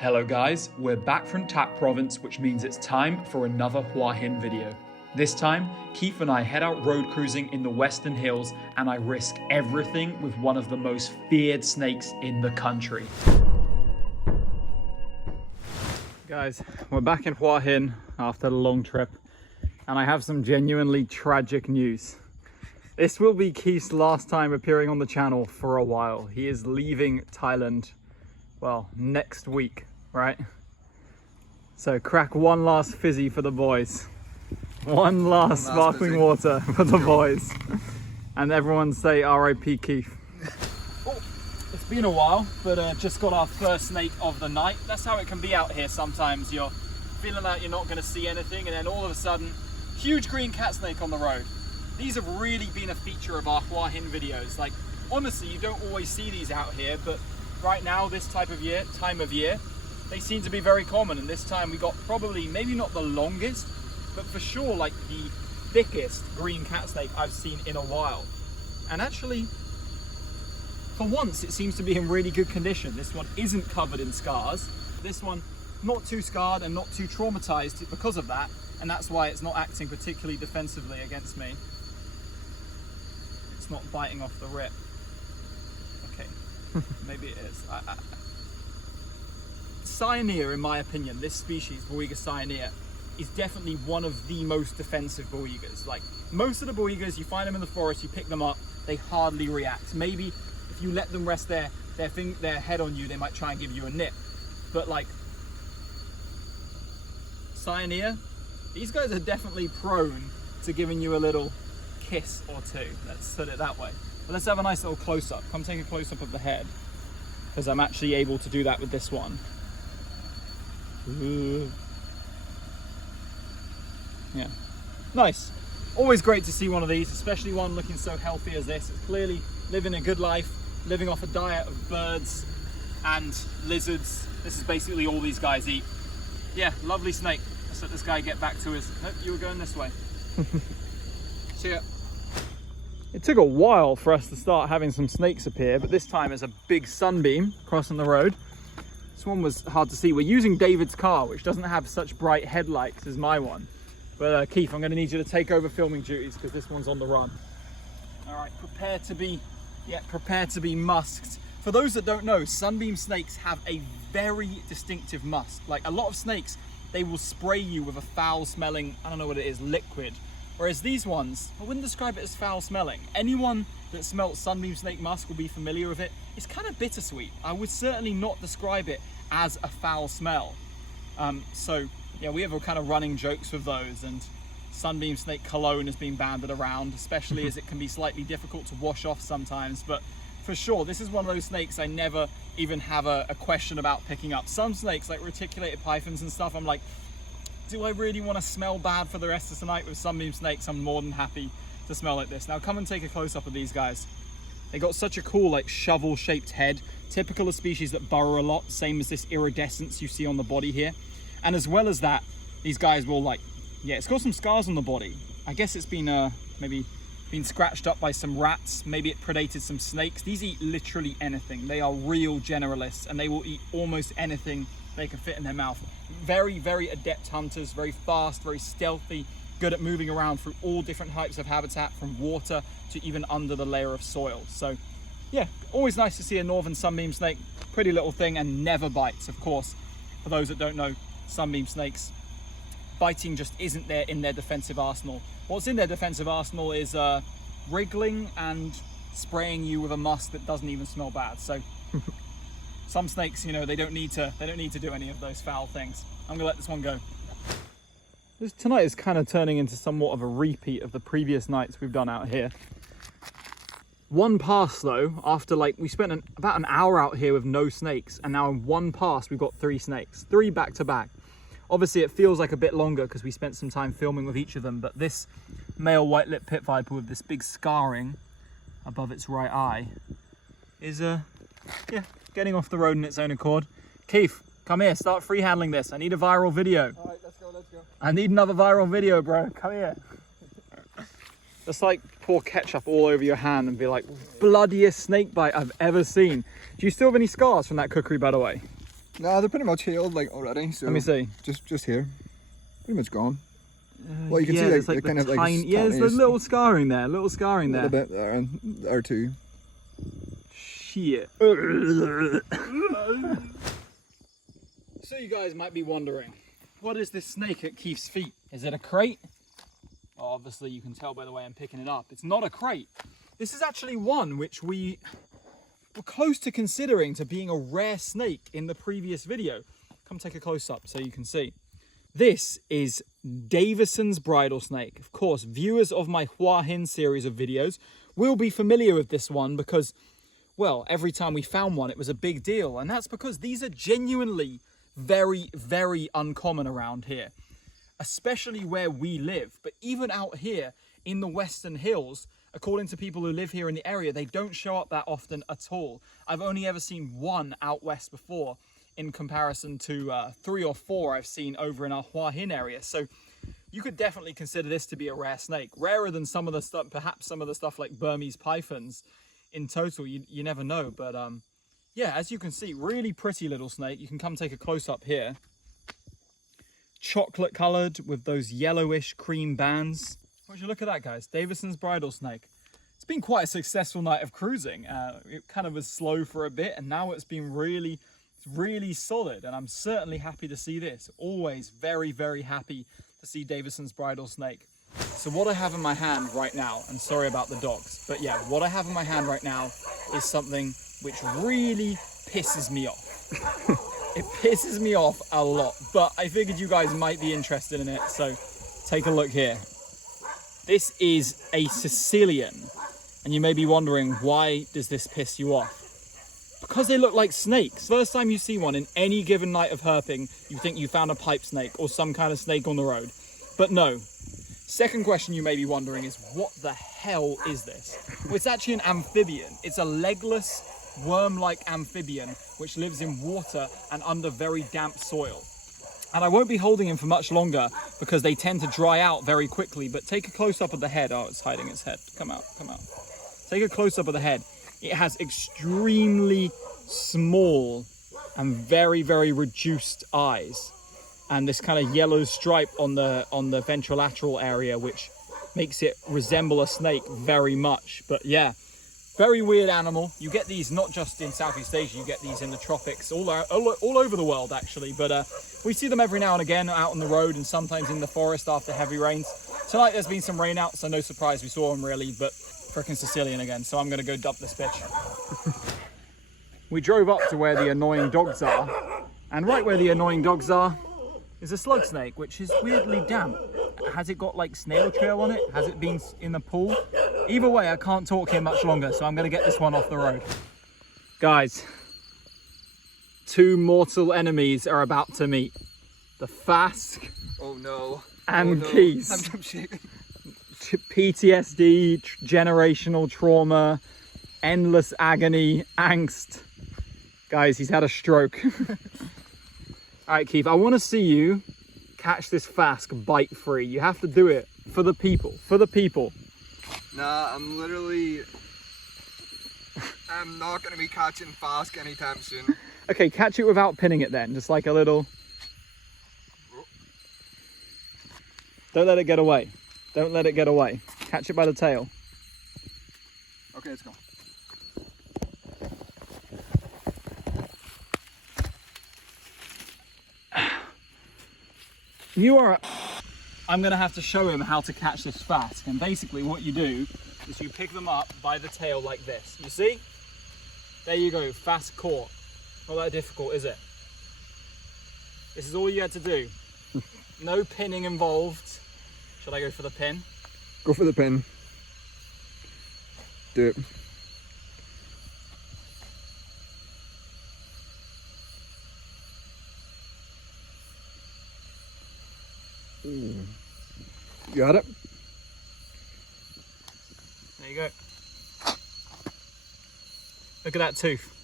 Hello guys, we're back from Tak province, which means it's time for another Hua Hin video. This time, Keith and I head out road cruising in the Western Hills and I risk everything with one of the most feared snakes in the country. Guys, we're back in Hua Hin after the long trip and I have some genuinely tragic news. This will be Keith's last time appearing on the channel for a while. He is leaving Thailand, well, next week, right? So crack one last fizzy for the boys. One last sparkling water for the boys. And everyone say R.I.P. Keith. Oh, it's been a while, but just got our first snake of the night. That's how it can be out here sometimes. You're feeling like you're not going to see anything, and then all of a sudden, huge green cat snake on the road. These have really been a feature of our Hua Hin videos. Like, honestly, you don't always see these out here, but right now, this time of year, they seem to be very common. And this time we got probably, maybe not the longest, but for sure like the thickest green cat snake I've seen in a while. And actually, for once, it seems to be in really good condition. This one isn't covered in scars. This one, not too scarred and not too traumatized because of that. And that's why it's not acting particularly defensively against me. It's not biting off the rip. Okay, maybe it is. Cyanea, in my opinion, this species, Boiga cyanea, is definitely one of the most defensive boigas. Like, most of the boigas, you find them in the forest, you pick them up, they hardly react. Maybe if you let them rest their head on you, they might try and give you a nip. But like, cyanea, these guys are definitely prone to giving you a little kiss or two. Let's put it that way. But let's have a nice little close-up. Come take a close-up of the head, because I'm actually able to do that with this one. Ooh. Yeah, nice. Always great to see one of these, especially one looking so healthy as this. It's clearly living a good life, living off a diet of birds and lizards. This is basically all these guys eat. Yeah, lovely snake. Let's let this guy get back to his... Nope, you were going this way. See ya. It took a while for us to start having some snakes appear, but this time is a big sunbeam crossing the road. This one was hard to see. We're using David's car, which doesn't have such bright headlights as my one. But Keith, I'm going to need you to take over filming duties because this one's on the run. All right, prepare to be musked. For those that don't know, sunbeam snakes have a very distinctive musk. Like, a lot of snakes, they will spray you with a foul smelling, I don't know what it is, liquid. Whereas these ones, I wouldn't describe it as foul smelling. Anyone that smelt sunbeam snake musk will be familiar with it. It's kind of bittersweet. I would certainly not describe it as a foul smell. So yeah, we have a kind of running jokes with those, and sunbeam snake cologne has been banded around, especially as it can be slightly difficult to wash off sometimes. But for sure, this is one of those snakes I never even have a question about picking up. Some snakes, like reticulated pythons and stuff, I'm like, do I really want to smell bad for the rest of the night? With sunbeam snakes, I'm more than happy to smell like this. Now come and take a close-up of these guys. They got such a cool, like, shovel-shaped head, typical of species that burrow a lot, same as this iridescence you see on the body here. And as well as that, these guys will, like, yeah, it's got some scars on the body. I guess it's been maybe been scratched up by some rats. Maybe it predated some snakes. These eat literally anything. They are real generalists, and they will eat almost anything they can fit in their mouth. Very, very adept hunters, very fast, very stealthy, good at moving around through all different types of habitat, from water to even under the layer of soil. So yeah, always nice to see a northern sunbeam snake. Pretty little thing, and never bites, of course. For those that don't know, sunbeam snakes, biting just isn't there in their defensive arsenal. What's in their defensive arsenal is wriggling and spraying you with a musk that doesn't even smell bad. So some snakes, you know, they don't need to do any of those foul things. I'm gonna let this one go. This tonight is kind of turning into somewhat of a repeat of the previous nights we've done out here. One pass though, after like we spent about an hour out here with no snakes, and now in one pass we've got 3 snakes, 3 back to back. Obviously it feels like a bit longer because we spent some time filming with each of them, but this male white-lipped pit viper with this big scarring above its right eye is yeah, getting off the road in its own accord. Keith, come here, start free handling this. I need a viral video. All right, let's go. I need another viral video, bro. Come here. Just like pour ketchup all over your hand and be like, bloodiest snake bite I've ever seen. Do you still have any scars from that cookery, by the way? Nah, they're pretty much healed like already. So let me see. Just here, pretty much gone. Well, you can see there's like kind of like there's a little scarring there, a little bit there, and there too. Shit. So you guys might be wondering, what is this snake at Keith's feet? Is it a crate? Well, obviously you can tell by the way I'm picking it up. It's not a crate. This is actually one which we were close to considering to being a rare snake in the previous video. Come take a close up so you can see. This is Davison's bridal snake. Of course, viewers of my Hua Hin series of videos will be familiar with this one because, well, every time we found one, it was a big deal. And that's because these are genuinely very, very uncommon around here, especially where we live. But even out here in the Western Hills, according to people who live here in the area, they don't show up that often at all. I've only ever seen one out west before, in comparison to 3 or 4 I've seen over in our Hua Hin area. So you could definitely consider this to be a rare snake, rarer than some of the stuff, perhaps some of the stuff like Burmese pythons. In total, you never know. But yeah, as you can see, really pretty little snake. You can come take a close-up here. Chocolate coloured with those yellowish cream bands. Would you look at that, guys? Davison's bridal snake. It's been quite a successful night of cruising. It kind of was slow for a bit, and now it's been really solid, and I'm certainly happy to see this. Always very, very happy to see Davison's bridal snake. So what I have in my hand right now, and sorry about the dogs, but yeah, what I have in my hand right now is something which really pisses me off. It pisses me off a lot, but I figured you guys might be interested in it, so take a look here. This is a Sicilian, and you may be wondering, why does this piss you off? Because they look like snakes. First time you see one in any given night of herping, you think you found a pipe snake or some kind of snake on the road. But no. Second question you may be wondering is, what the hell is this? Well, it's actually an amphibian. It's a legless, worm-like amphibian which lives in water and under very damp soil. And I won't be holding him for much longer because they tend to dry out very quickly. But take a close-up of the head. Oh, it's hiding its head. Come out, come out. Take a close-up of the head. It has extremely small and very, very reduced eyes, and this kind of yellow stripe on the ventrolateral area, which makes it resemble a snake very much. But yeah, very weird animal. You get these not just in Southeast Asia, you get these in the tropics, all over the world actually. But we see them every now and again out on the road and sometimes in the forest after heavy rains. Tonight there's been some rain out, so no surprise we saw them really, but frickin' Sicilian again, so I'm gonna go dump this bitch. We drove up to where the annoying dogs are, and right where the annoying dogs are is a slug snake, which is weirdly damp. Has it got like snail trail on it? Has it been in the pool? Either way, I can't talk here much longer, so I'm gonna get this one off the road. Guys, 2 mortal enemies are about to meet. The Fask. Oh no. And oh, no. Keys. I'm shaking. PTSD, generational trauma, endless agony, angst. Guys, he's had a stroke. All right, Keith, I want to see you catch this Fask bite free. You have to do it for the people, for the people. Nah, I'm not going to be catching Fask anytime soon. Okay, catch it without pinning it then, just like a little... Don't let it get away. Don't let it get away. Catch it by the tail. Okay, let's go. I'm going to have to show him how to catch this Fask. And basically what you do is you pick them up by the tail like this. You see? There you go, Fask caught. Not that difficult, is it? This is all you had to do. No pinning involved. Should I go for the pin? Go for the pin. Do it. Ooh. You got it? There you go. Look at that tooth.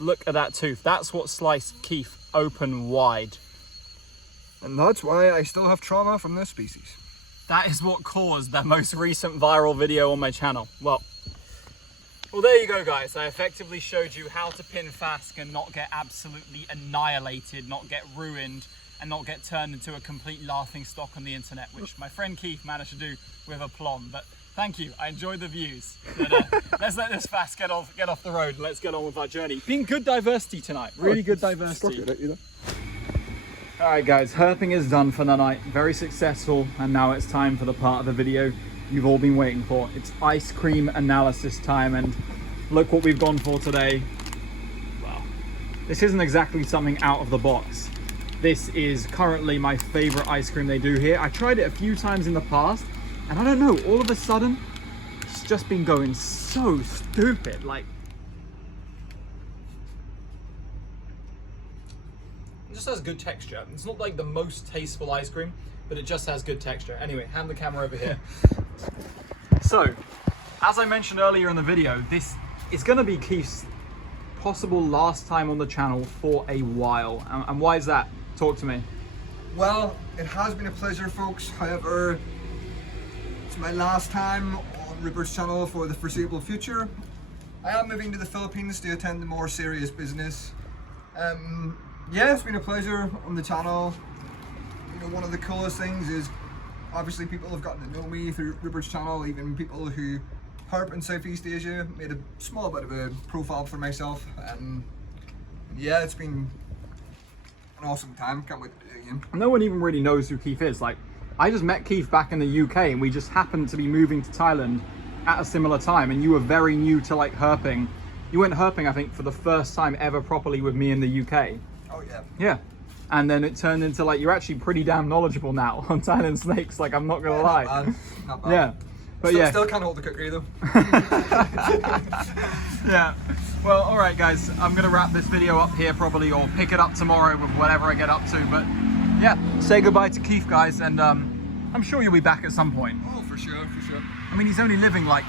Look at that tooth. That's what sliced Keith open wide. And that's why I still have trauma from this species. That is what caused that most recent viral video on my channel. Well, Well, there you go, guys. I effectively showed you how to pin Fask and not get absolutely annihilated, not get ruined, and not get turned into a complete laughing stock on the internet, which my friend Keith managed to do with aplomb. But thank you, I enjoyed the views. But, let's let this Fask get off the road and let's get on with our journey. Been good diversity tonight, really good diversity. All right, guys, herping is done for the night. Very successful, and now it's time for the part of the video you've all been waiting for. It's ice cream analysis time, and look what we've gone for today. Well, this isn't exactly something out of the box. This is currently my favorite ice cream they do here. I tried it a few times in the past, and I don't know, all of a sudden, it's just been going so stupid. Like, it just has good texture. It's not like the most tasteful ice cream, but it just has good texture. Anyway, hand the camera over here. So, as I mentioned earlier in the video, this is going to be Keith's possible last time on the channel for a while. And why is that? Talk to me. Well, it has been a pleasure, folks. However, it's my last time on Rupert's channel for the foreseeable future. I am moving to the Philippines to attend to more serious business. Yeah, it's been a pleasure on the channel. You know, one of the coolest things is obviously people have gotten to know me through Rupert's channel, even people who herp in Southeast Asia. Made a small bit of a profile for myself. Yeah, it's been an awesome time. Can't wait to do it again. No one even really knows who Keith is. Like, I just met Keith back in the UK, and we just happened to be moving to Thailand at a similar time, and you were very new to like herping. You went herping, I think, for the first time ever properly with me in the UK. Oh yeah. Yeah. And then it turned into like, you're actually pretty damn knowledgeable now on Thailand snakes, like, I'm not gonna lie. Not bad. Not bad. Yeah. But Still can't hold the cookery though. Yeah. Well, all right, guys. I'm gonna wrap this video up here probably, or pick it up tomorrow with whatever I get up to. But yeah, say goodbye to Keith, guys, and I'm sure you'll be back at some point. Oh, for sure, for sure. I mean, he's only living like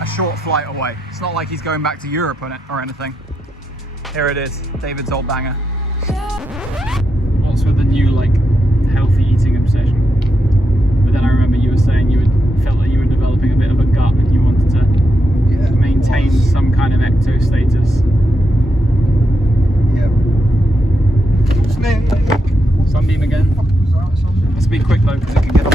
a short flight away. It's not like he's going back to Europe or anything. Here it is, David's old banger. What's with the new like healthy eating obsession? But then I remember you were saying felt like you were developing a bit of a gut and you wanted to maintain some kind of ecto status. Yep. Snake. Sunbeam again. What was that? Sunbeam? Let's be quick though, because it can get